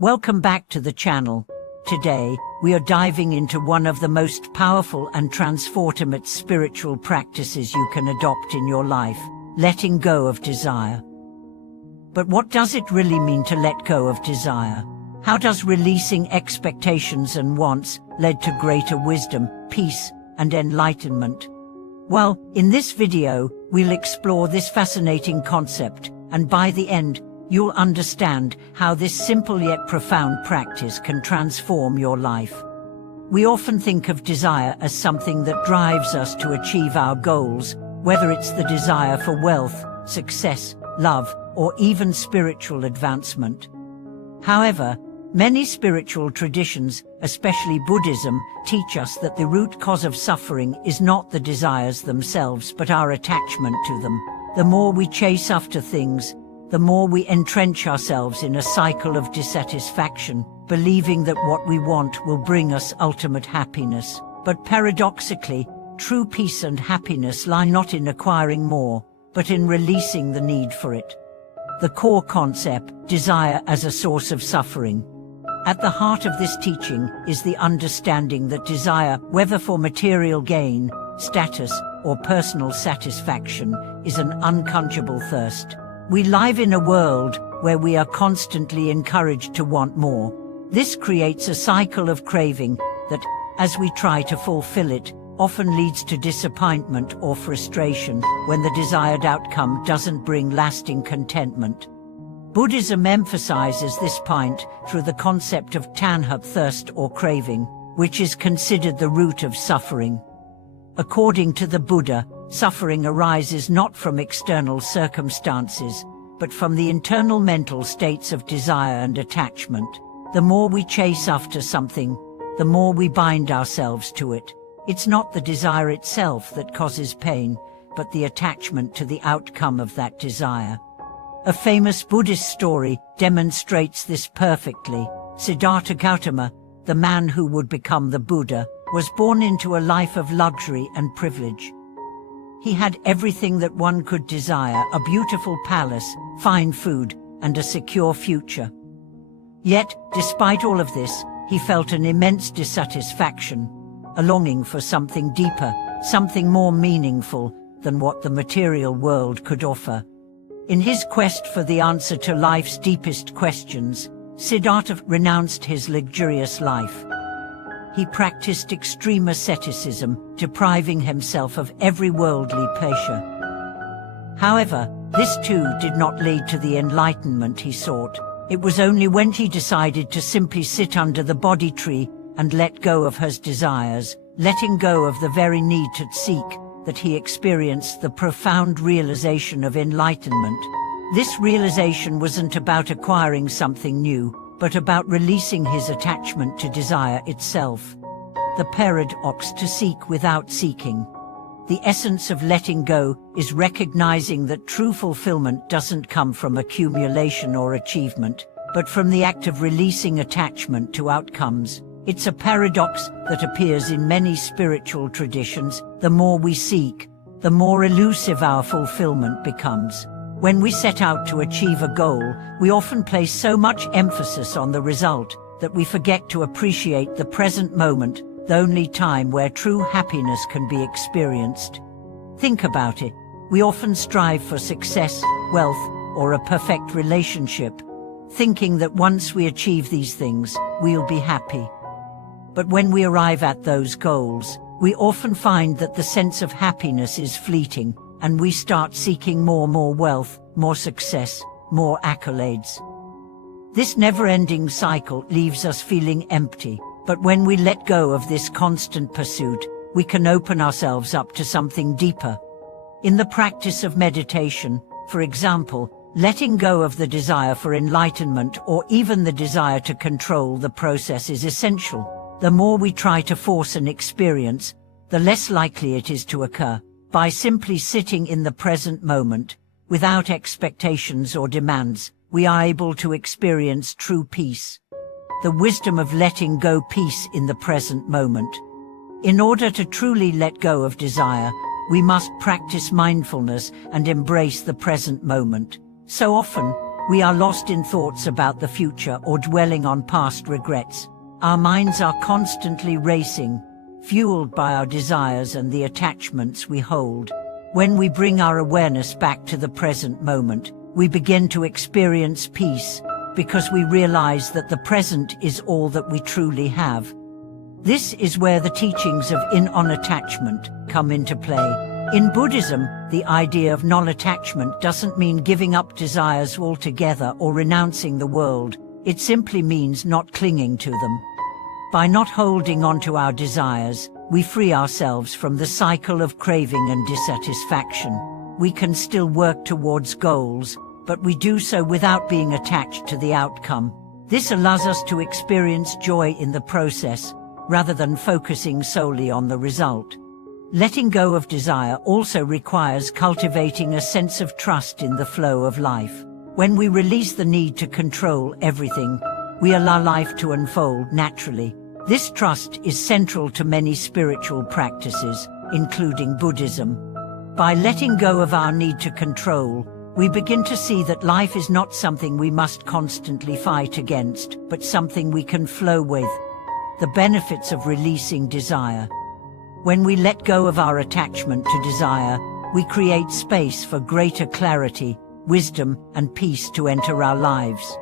Welcome back to the channel. Today, we are diving into one of the most powerful and transformative spiritual practices you can adopt in your life, letting go of desire. But what does it really mean to let go of desire? How does releasing expectations and wants lead to greater wisdom, peace, and enlightenment? Well, in this video, we'll explore this fascinating concept, and by the end, you'll understand how this simple yet profound practice can transform your life. We often think of desire as something that drives us to achieve our goals, whether it's the desire for wealth, success, love, or even spiritual advancement. However, many spiritual traditions, especially Buddhism, teach us that the root cause of suffering is not the desires themselves but our attachment to them. The more we chase after things, the more we entrench ourselves in a cycle of dissatisfaction, believing that what we want will bring us ultimate happiness. But paradoxically, true peace and happiness lie not in acquiring more, but in releasing the need for it. The core concept, desire as a source of suffering. At the heart of this teaching is the understanding that desire, whether for material gain, status, or personal satisfaction, is an unquenchable thirst. We live in a world where we are constantly encouraged to want more. This creates a cycle of craving that, as we try to fulfill it, often leads to disappointment or frustration when the desired outcome doesn't bring lasting contentment. Buddhism emphasizes this point through the concept of tanha, thirst or craving, which is considered the root of suffering. According to the Buddha, suffering arises not from external circumstances, but from the internal mental states of desire and attachment. The more we chase after something, the more we bind ourselves to it. It's not the desire itself that causes pain, but the attachment to the outcome of that desire. A famous Buddhist story demonstrates this perfectly. Siddhartha Gautama, the man who would become the Buddha, was born into a life of luxury and privilege. He had everything that one could desire: a beautiful palace, fine food, and a secure future. Yet, despite all of this, he felt an immense dissatisfaction, a longing for something deeper, something more meaningful than what the material world could offer. In his quest for the answer to life's deepest questions, Siddhartha renounced his luxurious life. He practiced extreme asceticism, depriving himself of every worldly pleasure. However, this too did not lead to the enlightenment he sought. It was only when he decided to simply sit under the Bodhi tree and let go of his desires, letting go of the very need to seek, that he experienced the profound realization of enlightenment. This realization wasn't about acquiring something new, but about releasing his attachment to desire itself. The paradox to seek without seeking. The essence of letting go is recognizing that true fulfillment doesn't come from accumulation or achievement, but from the act of releasing attachment to outcomes. It's a paradox that appears in many spiritual traditions. The more we seek, the more elusive our fulfillment becomes. When we set out to achieve a goal, we often place so much emphasis on the result that we forget to appreciate the present moment, the only time where true happiness can be experienced. Think about it. We often strive for success, wealth, or a perfect relationship, thinking that once we achieve these things, we'll be happy. But when we arrive at those goals, we often find that the sense of happiness is fleeting, and we start seeking more wealth, more success, more accolades. This never-ending cycle leaves us feeling empty, but when we let go of this constant pursuit, we can open ourselves up to something deeper. In the practice of meditation, for example, letting go of the desire for enlightenment or even the desire to control the process is essential. The more we try to force an experience, the less likely it is to occur. By simply sitting in the present moment, without expectations or demands, we are able to experience true peace. The wisdom of letting go, peace in the present moment. In order to truly let go of desire, we must practice mindfulness and embrace the present moment. So often, We are lost in thoughts about the future or dwelling on past regrets. Our minds are constantly racing, fueled by our desires and the attachments we hold. When we bring our awareness back to the present moment, we begin to experience peace, because we realize that the present is all that we truly have. This is where the teachings of non-attachment come into play. In Buddhism, the idea of non-attachment doesn't mean giving up desires altogether or renouncing the world. It simply means not clinging to them. By not holding on to our desires, we free ourselves from the cycle of craving and dissatisfaction. We can still work towards goals, but we do so without being attached to the outcome. This allows us to experience joy in the process, rather than focusing solely on the result. Letting go of desire also requires cultivating a sense of trust in the flow of life. When we release the need to control everything, we allow life to unfold naturally. This trust is central to many spiritual practices, including Buddhism. By letting go of our need to control, we begin to see that life is not something we must constantly fight against, but something we can flow with. The benefits of releasing desire. When we let go of our attachment to desire, we create space for greater clarity, wisdom, and peace to enter our lives.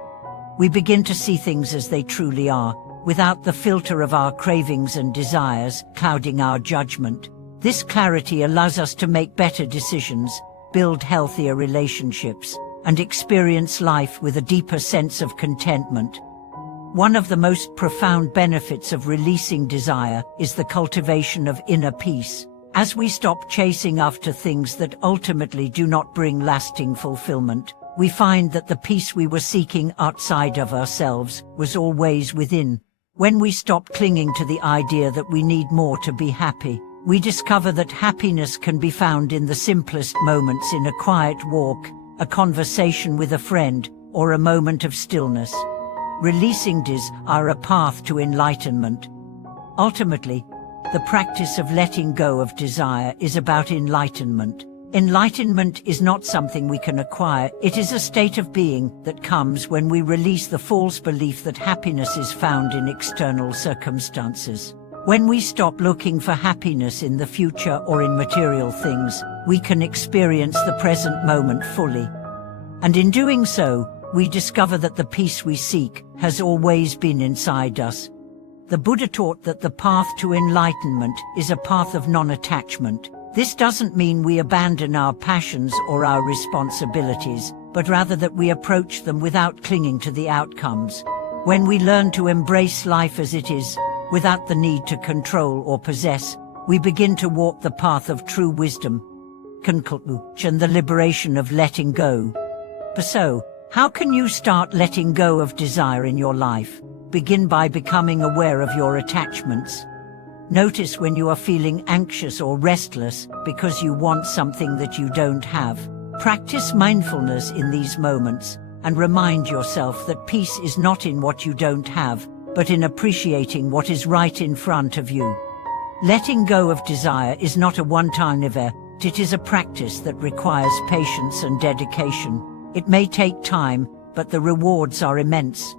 We begin to see things as they truly are, without the filter of our cravings and desires clouding our judgment. This clarity allows us to make better decisions, build healthier relationships, and experience life with a deeper sense of contentment. One of the most profound benefits of releasing desire is the cultivation of inner peace. As we stop chasing after things that ultimately do not bring lasting fulfillment, we find that the peace we were seeking outside of ourselves was always within. When we stop clinging to the idea that we need more to be happy, we discover that happiness can be found in the simplest moments, in a quiet walk, a conversation with a friend, or a moment of stillness. Releasing desire, a path to enlightenment. Ultimately, the practice of letting go of desire is about enlightenment. Enlightenment is not something we can acquire, it is a state of being that comes when we release the false belief that happiness is found in external circumstances. When we stop looking for happiness in the future or in material things, we can experience the present moment fully. And in doing so, we discover that the peace we seek has always been inside us. The Buddha taught that the path to enlightenment is a path of non-attachment. This doesn't mean we abandon our passions or our responsibilities, but rather that we approach them without clinging to the outcomes. When we learn to embrace life as it is, without the need to control or possess, we begin to walk the path of true wisdom, and the liberation of letting go. So, how can you start letting go of desire in your life? Begin by becoming aware of your attachments. Notice when you are feeling anxious or restless because you want something that you don't have. Practice mindfulness in these moments, and remind yourself that peace is not in what you don't have, but in appreciating what is right in front of you. Letting go of desire is not a one-time event, it is a practice that requires patience and dedication. It may take time, but the rewards are immense.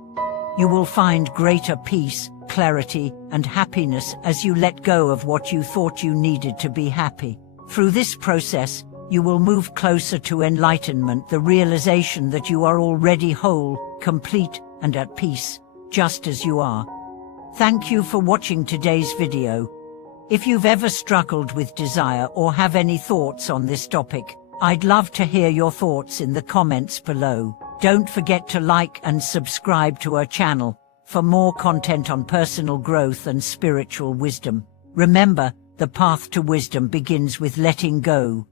You will find greater peace, clarity, and happiness as you let go of what you thought you needed to be happy. Through this process, you will move closer to enlightenment, the realization that you are already whole, complete, and at peace, just as you are. Thank you for watching today's video. If you've ever struggled with desire or have any thoughts on this topic, I'd love to hear your thoughts in the comments below. Don't forget to like and subscribe to our channel for more content on personal growth and spiritual wisdom. Remember, the path to wisdom begins with letting go.